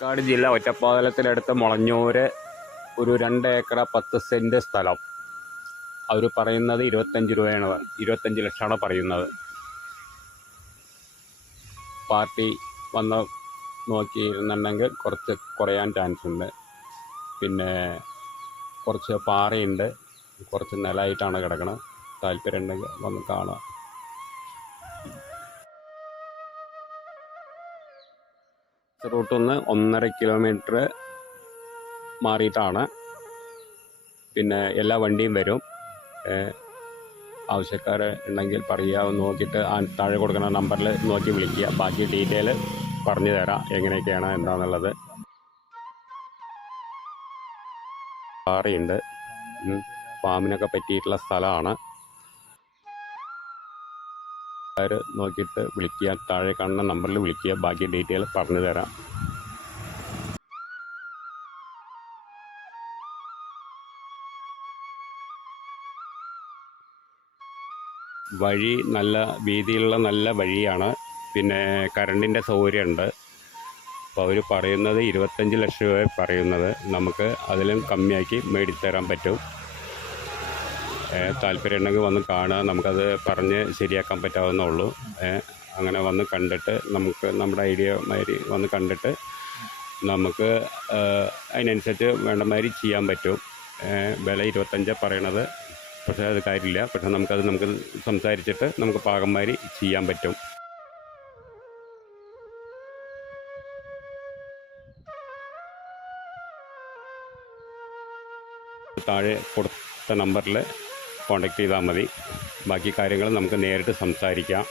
പാലക്കാട് ജില്ല ഒറ്റപ്പാലത്തിനടുത്ത് മുളഞ്ഞൂര് ഒരു 2 acre 10 cent സ്ഥലം. അവർ പറയുന്നത് 25 രൂപയാണ്, 25 ലക്ഷമാണ് പറയുന്നത്. പാർട്ടി വന്ന് നോക്കിയിരുന്നുണ്ടെങ്കിൽ കുറച്ച് കുറയാൻ ചാൻസ് ഉണ്ട്. പിന്നെ കുറച്ച് പാറയുണ്ട്, കുറച്ച് നിലമായിട്ടാണ് കിടക്കുന്നത്. താല്പര്യം ഉണ്ടെങ്കിൽ വന്ന് കാണാം. റൂട്ടിൽ നിന്ന് 1.5 കിലോമീറ്റർ മാറിയിട്ടാണ്. പിന്നെ എല്ലാ വണ്ടിയും വരും. ആവശ്യക്കാർ ഉണ്ടെങ്കിൽ പറയുക, നോക്കിയിട്ട് താഴെ കൊടുക്കുന്ന നമ്പറിൽ നോക്കി വിളിക്കുക. ബാക്കി ഡീറ്റെയിൽ പറഞ്ഞു തരാം എങ്ങനെയൊക്കെയാണ് എന്താണെന്നുള്ളത്. പാറയുണ്ട്, പാമ്പിനൊക്കെ പറ്റിയിട്ടുള്ള സ്ഥലമാണ്. നോക്കിയിട്ട് വിളിക്കുക, താഴെ കാണുന്ന നമ്പറിൽ വിളിക്കുക. ബാക്കി ഡീറ്റെയിൽ പറഞ്ഞു തരാം. വഴി നല്ല വീതിയുള്ള നല്ല വഴിയാണ്. പിന്നെ കറണ്ടിൻ്റെ സൗകര്യമുണ്ട്. അപ്പോൾ അവർ പറയുന്നത് 25 ലക്ഷം രൂപ പറയുന്നത്. നമുക്ക് അതിലും കമ്മിയാക്കി മേടിത്തരാൻ പറ്റും. താല്പര്യം ഉണ്ടെങ്കിൽ വന്ന് കാണുക. നമുക്കത് പറഞ്ഞ് ശരിയാക്കാൻ പറ്റാവുന്നുള്ളൂ. അങ്ങനെ വന്ന് കണ്ടിട്ട് നമുക്ക് നമ്മുടെ ഐഡിയ മാതിരി വന്ന് കണ്ടിട്ട് നമുക്ക് അതിനനുസരിച്ച് വേണ്ട മാതിരി ചെയ്യാൻ പറ്റും. വില 25 പറയണത്, പക്ഷേ അത് കാര്യമില്ല. പക്ഷേ നമുക്ക് സംസാരിച്ചിട്ട് നമുക്ക് പാകം മാതിരി ചെയ്യാൻ പറ്റും. താഴെ കൊടുത്ത നമ്പറിൽ കോൺടാക്റ്റ് ചെയ്താൽ മതി. ബാക്കി കാര്യങ്ങൾ നമുക്ക് നേരിട്ട് സംസാരിക്കാം.